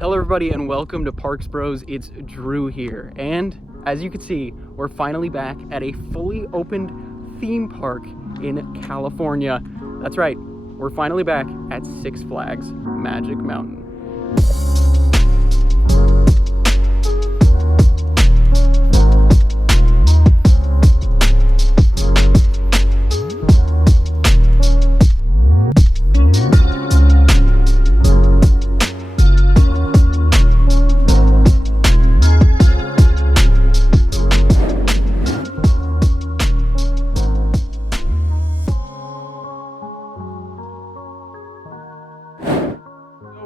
Hello everybody and welcome to Parks Bros. It's Drew here, and as you can see, we're finally back at a fully opened theme park in California. That's right, we're finally back at Six Flags Magic Mountain.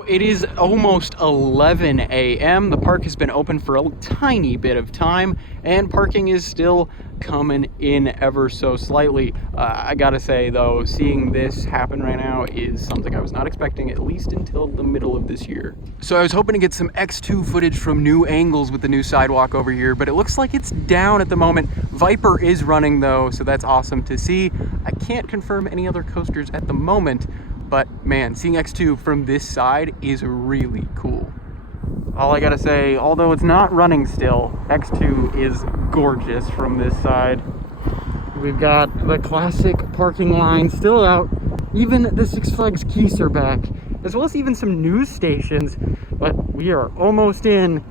It is almost 11 a.m. The park has been open for a tiny bit of time, and parking is still coming in ever so slightly. I gotta say though, seeing this happen right now is something I was not expecting, at least until the middle of this year. So I was hoping to get some X2 footage from new angles with the new sidewalk over here, but it looks like it's down at the moment. Viper is running though, so that's awesome to see. I can't confirm any other coasters at the moment, but man, seeing X2 from this side is really cool. All I gotta say, although it's not running still, X2 is gorgeous from this side. We've got the classic parking line still out. Even the Six Flags geese are back, as well as even some news stations. But we are almost in.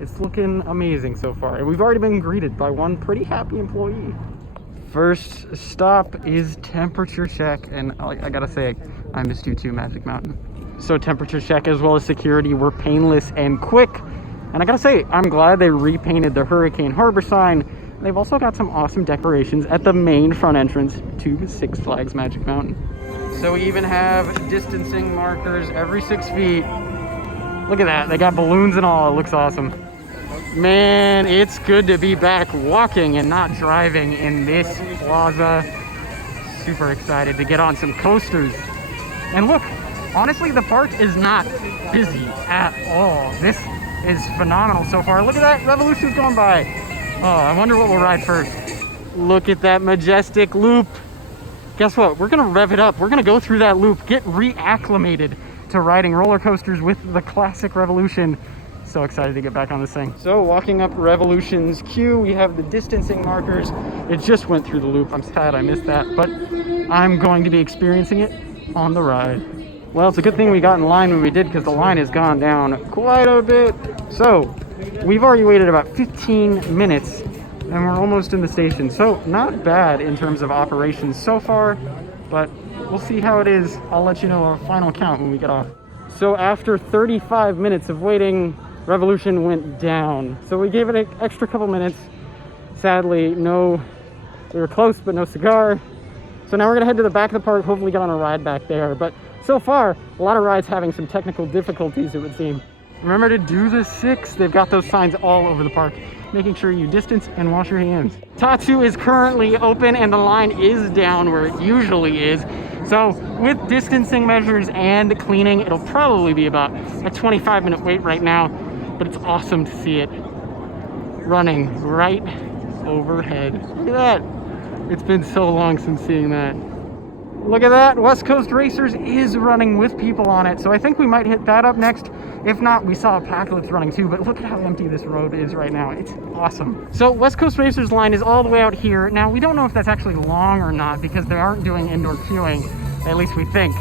It's looking amazing so far. And we've already been greeted by one pretty happy employee. First stop is temperature check, and I gotta say, I missed you too, Magic Mountain. So temperature check as well as security were painless and quick. And I gotta say, I'm glad they repainted the Hurricane Harbor sign. They've also got some awesome decorations at the main front entrance to Six Flags Magic Mountain. So we even have distancing markers every 6 feet. Look at that, they got balloons and all, it looks awesome. Man, it's good to be back walking and not driving in this plaza. Super excited to get on some coasters. And look, honestly, the park is not busy at all. This is phenomenal so far. Look at that, Revolution's going by. Oh, I wonder what we'll ride first. Look at that majestic loop. Guess what? We're gonna rev it up. We're gonna go through that loop, get reacclimated to riding roller coasters with the classic Revolution. So excited to get back on this thing. So walking up Revolution's queue, we have the distancing markers. It just went through the loop. I'm sad I missed that, but I'm going to be experiencing it on the ride. Well, it's a good thing we got in line when we did, because the line has gone down quite a bit. So we've already waited about 15 minutes and we're almost in the station. So not bad in terms of operations so far, but we'll see how it is. I'll let you know our final count when we get off. So after 35 minutes of waiting, Revolution went down. So we gave it an extra couple minutes. Sadly, we were close, but no cigar. So now we're gonna head to the back of the park, hopefully get on a ride back there. But so far, a lot of rides having some technical difficulties, it would seem. Remember to do the 6. They've got those signs all over the park, making sure you distance and wash your hands. Tatsu is currently open and the line is down where it usually is. So with distancing measures and cleaning, it'll probably be about a 25-minute wait right now, but it's awesome to see it running right overhead. Look at that. It's been so long since seeing that. Look at that, West Coast Racers is running with people on it, so I think we might hit that up next. If not, we saw Apocalypse running too, but look at how empty this road is right now. It's awesome. So West Coast Racers line is all the way out here. Now, we don't know if that's actually long or not, because they aren't doing indoor queuing, at least we think.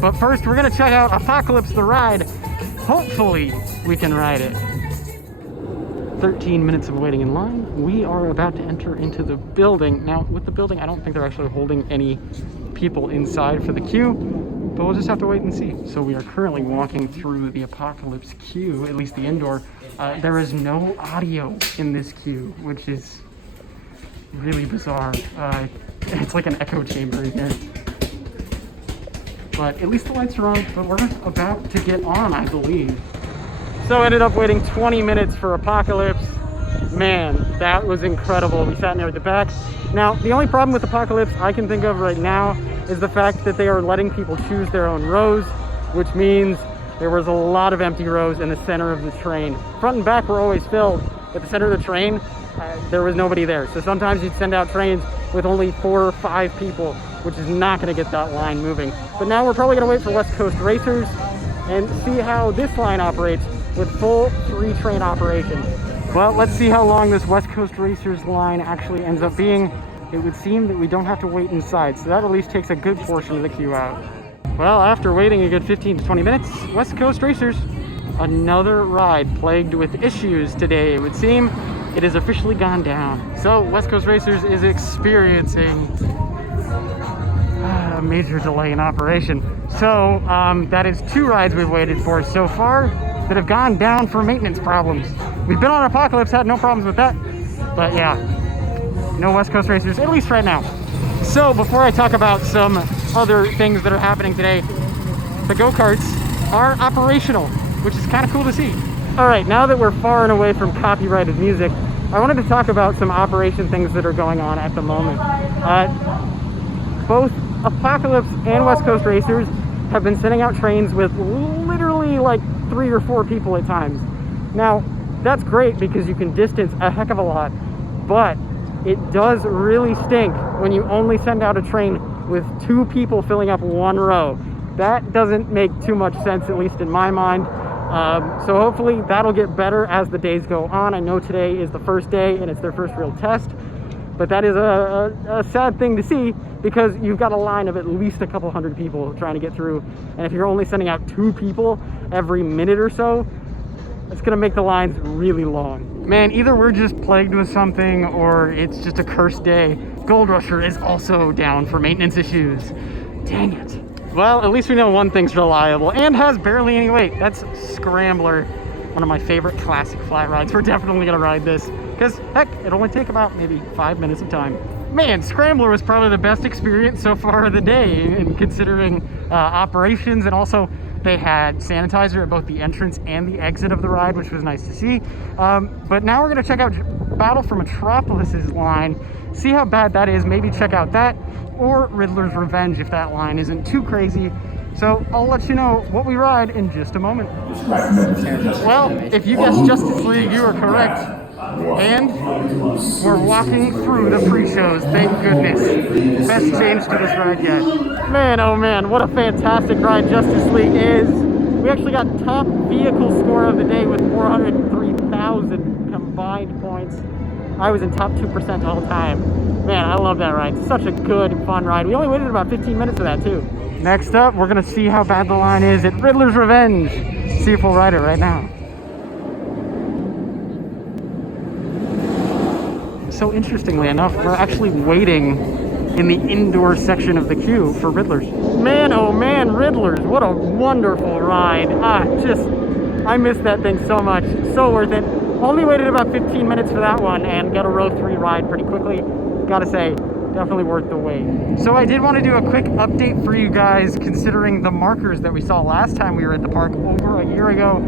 But first, we're gonna check out Apocalypse the ride. Hopefully, we can ride it. 13 minutes of waiting in line. We are about to enter into the building. Now, with the building, I don't think they're actually holding any people inside for the queue, but we'll just have to wait and see. So we are currently walking through the Apocalypse queue, at least the indoor. There is no audio in this queue, which is really bizarre. It's like an echo chamber in here. But at least the lights are on, but we're about to get on, I believe. So I ended up waiting 20 minutes for Apocalypse. Man, that was incredible. We sat near the back. Now, the only problem with Apocalypse I can think of right now is the fact that they are letting people choose their own rows, which means there was a lot of empty rows in the center of the train. Front and back were always filled, but the center of the train, there was nobody there. So sometimes you'd send out trains with only 4 or 5 people, which is not gonna get that line moving. But now we're probably gonna wait for West Coast Racers and see how this line operates. with full 3-train operation. Well, let's see how long this West Coast Racers line actually ends up being. It would seem that we don't have to wait inside, so that at least takes a good portion of the queue out. Well, after waiting a good 15 to 20 minutes, West Coast Racers, another ride plagued with issues today. It would seem it has officially gone down. So West Coast Racers is experiencing a major delay in operation. So that is 2 rides we've waited for so far that have gone down for maintenance problems. We've been on Apocalypse, had no problems with that, but yeah, no West Coast Racers, at least right now. So before I talk about some other things that are happening today, the go-karts are operational, which is kind of cool to see. All right, now that we're far and away from copyrighted music, I wanted to talk about some operation things that are going on at the moment. Both Apocalypse and West Coast Racers have been sending out trains with literally like 3 or 4 people at times. Now, that's great because you can distance a heck of a lot, but it does really stink when you only send out a train with 2 people filling up 1 row. That doesn't make too much sense, at least in my mind. So hopefully that'll get better as the days go on. I know today is the first day and it's their first real test, but that is a sad thing to see because you've got a line of at least a couple hundred people trying to get through. And if you're only sending out 2 people every minute or so, it's gonna make the lines really long. Man, either we're just plagued with something or it's just a cursed day. Gold Rusher is also down for maintenance issues. Dang it. Well, at least we know one thing's reliable and has barely any weight. That's Scrambler, one of my favorite classic flat rides. We're definitely gonna ride this because heck, it'll only take about maybe 5 minutes of time. Man, Scrambler was probably the best experience so far of the day in considering operations, and also they had sanitizer at both the entrance and the exit of the ride, which was nice to see. But now we're gonna check out Battle for Metropolis's line, see how bad that is, maybe check out that, or Riddler's Revenge if that line isn't too crazy. So I'll let you know what we ride in just a moment. Well, if you guessed Justice League, you are correct. And we're walking through the pre-shows, thank goodness. Best change to this ride yet. Man, oh man, what a fantastic ride Justice League is. We actually got top vehicle score of the day with 403,000 combined points. I was in top 2% all time. Man, I love that ride. Such a good, fun ride. We only waited about 15 minutes of that too. Next up, we're gonna see how bad the line is at Riddler's Revenge. See if we'll ride it right now. So interestingly enough, we're actually waiting in the indoor section of the queue for Riddlers. Man, oh man, Riddlers, what a wonderful ride. I miss that thing so much, so worth it. Only waited about 15 minutes for that one and got a row 3 ride pretty quickly. Gotta say, definitely worth the wait. So I did want to do a quick update for you guys considering the markers that we saw last time we were at the park over a year ago.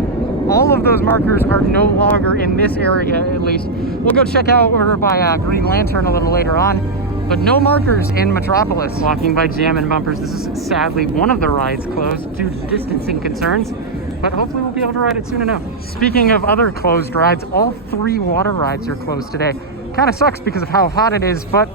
All of those markers are no longer in this area, at least. We'll go check out over by Green Lantern a little later on, but no markers in Metropolis. Walking by Jam and Bumpers, this is sadly one of the rides closed due to distancing concerns, but hopefully we'll be able to ride it soon enough. Speaking of other closed rides, all 3 water rides are closed today. Kind of sucks because of how hot it is, but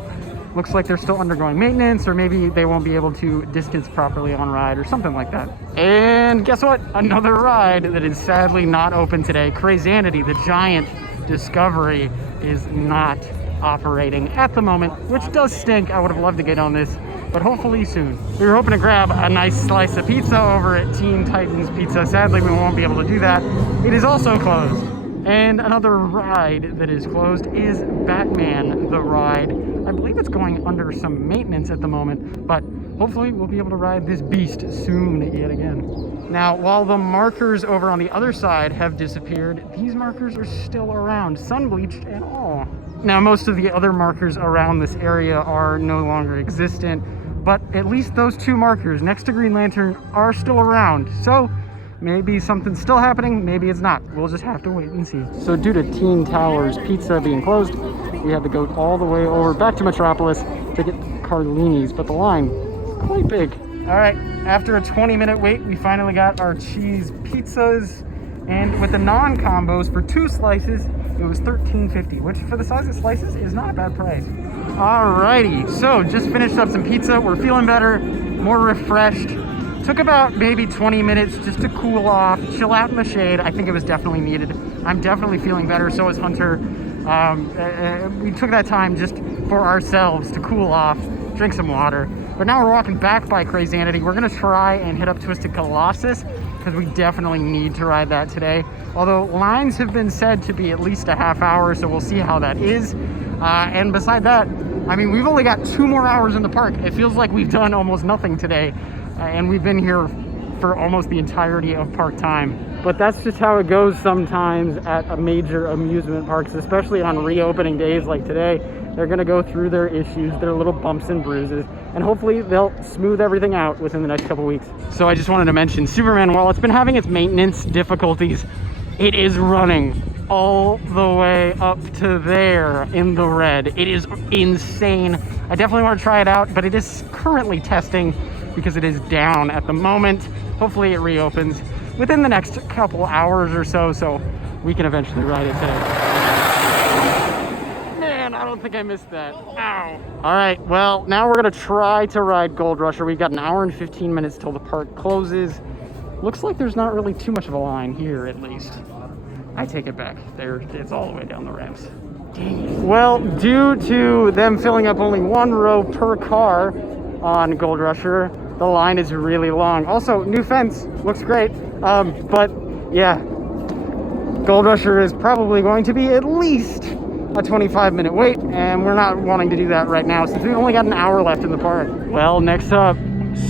looks like they're still undergoing maintenance, or maybe they won't be able to distance properly on ride or something like that. And guess what? Another ride that is sadly not open today. Crazanity, the giant Discovery, is not operating at the moment, which does stink. I would have loved to get on this, but hopefully soon. We were hoping to grab a nice slice of pizza over at Teen Titans Pizza. Sadly, we won't be able to do that. It is also closed. And another ride that is closed is Batman the Ride. I believe it's going under some maintenance at the moment, but hopefully we'll be able to ride this beast soon yet again. Now, while the markers over on the other side have disappeared, these markers are still around, sun-bleached and all. Now, most of the other markers around this area are no longer existent, but at least those 2 markers next to Green Lantern are still around. So maybe something's still happening, maybe it's not. We'll just have to wait and see. So due to Teen Towers Pizza being closed, we had to go all the way over back to Metropolis to get Carlini's, but the line is quite big. All right, after a 20-minute wait, we finally got our cheese pizzas, and with the non-combos for 2 slices, it was $13.50, which for the size of slices is not a bad price. Alrighty, so just finished up some pizza. We're feeling better, more refreshed. Took about maybe 20 minutes just to cool off, chill out in the shade. I think it was definitely needed. I'm definitely feeling better, so is Hunter. We took that time just for ourselves to cool off, drink some water. But now we're walking back by Crazanity. We're gonna try and hit up Twisted Colossus because we definitely need to ride that today. Although lines have been said to be at least a half hour, so we'll see how that is. And beside that, I mean, we've only got 2 more hours in the park. It feels like we've done almost nothing today, and we've been here for almost the entirety of park time. But that's just how it goes sometimes at a major amusement parks, especially on reopening days like today. They're gonna go through their issues, their little bumps and bruises, and hopefully they'll smooth everything out within the next couple weeks. So I just wanted to mention, Superman, while it's been having its maintenance difficulties, it is running all the way up to there in the red. It is insane. I definitely want to try it out, but it is currently testing because it is down at the moment. Hopefully it reopens within the next couple hours or so, so we can eventually ride it today. Man, I don't think I missed that. Ow. All right, well, now we're gonna try to ride Gold Rusher. We've got an hour and 15 minutes till the park closes. Looks like there's not really too much of a line here, at least. I take it back. It's all the way down the ramps. Dang it. Well, due to them filling up only 1 row per car on Gold Rusher, the line is really long. Also, new fence, looks great. But yeah, Gold Rusher is probably going to be at least a 25-minute wait, and we're not wanting to do that right now since we've only got an hour left in the park. Well, next up,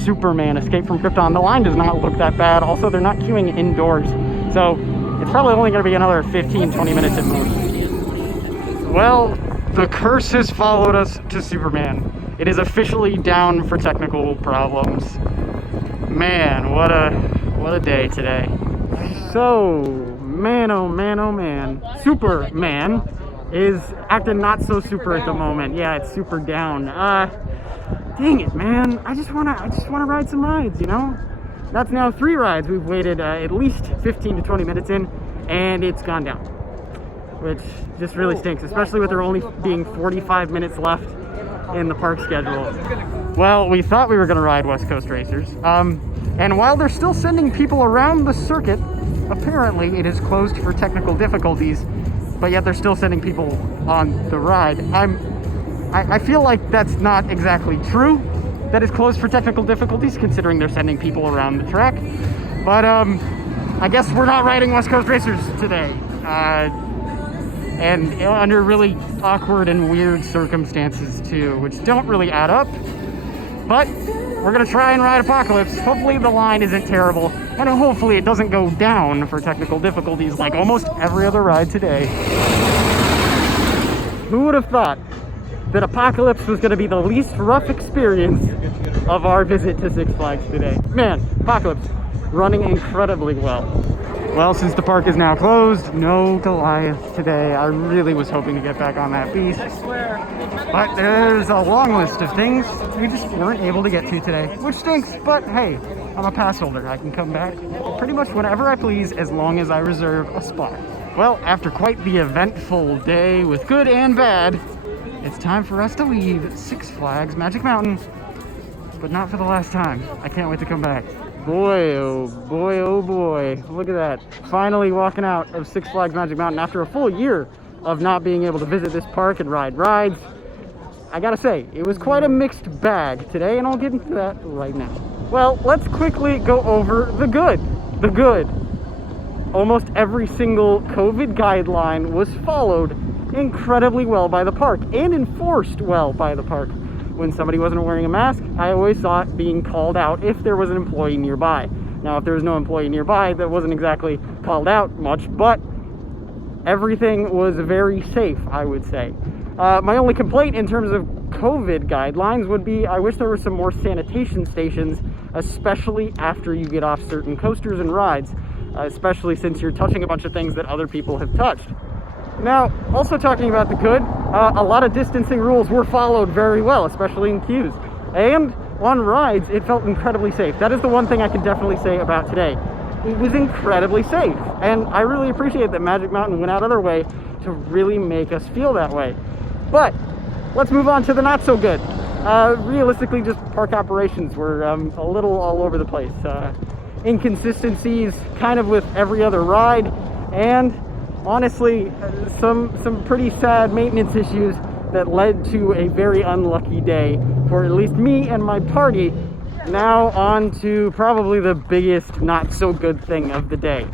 Superman, Escape from Krypton. The line does not look that bad. Also, they're not queuing indoors, so it's probably only going to be another 15-20 minutes at most. Well, the curse has followed us to Superman. It is officially down for technical problems. Man, what a day today. So, man, oh man, oh man. Superman is acting not so super at the moment. Yeah, it's super down. Dang it, man. I just wanna ride some rides, you know? That's now 3 rides we've waited at least 15 to 20 minutes in, and it's gone down, which just really stinks, especially with there only being 45 minutes left in the park schedule. Well, we thought we were gonna ride West Coast Racers, and while they're still sending people around the circuit, apparently it is closed for technical difficulties, but yet they're still sending people on the ride. I feel like that's not exactly true, that is closed for technical difficulties, considering they're sending people around the track. But I guess we're not riding West Coast Racers today. And under really awkward and weird circumstances too, which don't really add up. But we're gonna try and ride Apocalypse. Hopefully the line isn't terrible, and hopefully it doesn't go down for technical difficulties like almost every other ride today. Who would have thought that Apocalypse was gonna be the least rough experience of our visit to Six Flags today? Man, Apocalypse running incredibly well. Well, since the park is now closed, no Goliath today. I really was hoping to get back on that beast. But there's a long list of things we just weren't able to get to today, which stinks, but hey, I'm a pass holder. I can come back pretty much whenever I please as long as I reserve a spot. Well, after quite the eventful day with good and bad, it's time for us to leave Six Flags Magic Mountain, but not for the last time. I can't wait to come back. Boy, oh boy, oh boy. Look at that. Finally walking out of Six Flags Magic Mountain after a full year of not being able to visit this park and ride rides. I gotta say, it was quite a mixed bag today, and I'll get into that right now. Well, let's quickly go over the good. The good. Almost every single COVID guideline was followed incredibly well by the park and enforced well by the park. When somebody wasn't wearing a mask, I always saw it being called out if there was an employee nearby. Now, if there was no employee nearby, that wasn't exactly called out much, but everything was very safe, I would say. My only complaint in terms of COVID guidelines would be I wish there were some more sanitation stations, especially after you get off certain coasters and rides, especially since you're touching a bunch of things that other people have touched. Now, also talking about the good, a lot of distancing rules were followed very well, especially in queues. And on rides, it felt incredibly safe. That is the one thing I can definitely say about today. It was incredibly safe. And I really appreciate that Magic Mountain went out of their way to really make us feel that way. But let's move on to the not so good. realistically, just park operations were a little all over the place. Inconsistencies kind of with every other ride, and honestly, some pretty sad maintenance issues that led to a very unlucky day for at least me and my party. Now on to probably the biggest not so good thing of the day.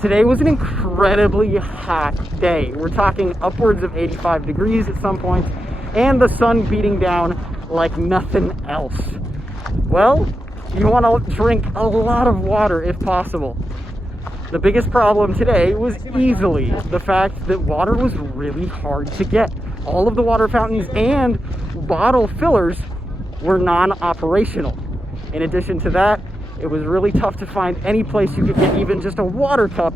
Today was an incredibly hot day. We're talking upwards of 85 degrees at some point, and the sun beating down like nothing else. Well, you want to drink a lot of water if possible. The biggest problem today was easily the fact that water was really hard to get. All of the water fountains and bottle fillers were non-operational. In addition to that, it was really tough to find any place you could get even just a water cup.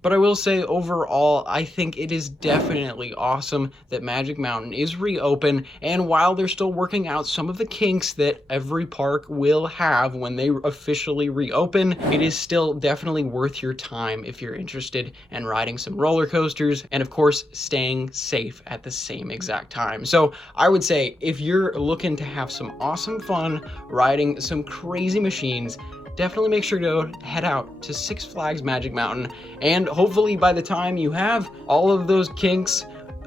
But I will say, overall, I think it is definitely awesome that Magic Mountain is reopened, and while they're still working out some of the kinks that every park will have when they officially reopen, it is still definitely worth your time if you're interested in riding some roller coasters, and of course, staying safe at the same exact time. So I would say, if you're looking to have some awesome fun riding some crazy machines, definitely make sure to head out to Six Flags Magic Mountain, and hopefully by the time you have all of those kinks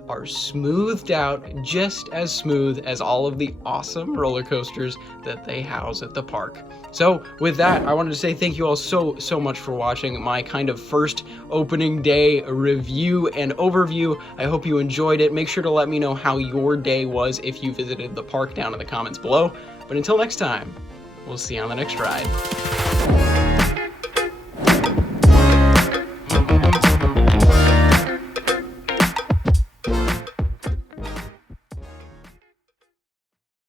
are smoothed out just as smooth as all of the awesome roller coasters that they house at the park. So with that, I wanted to say thank you all so much for watching my kind of first opening day review and overview. I hope you enjoyed it. Make sure to let me know how your day was if you visited the park down in the comments below. But until next time, we'll see you on the next ride.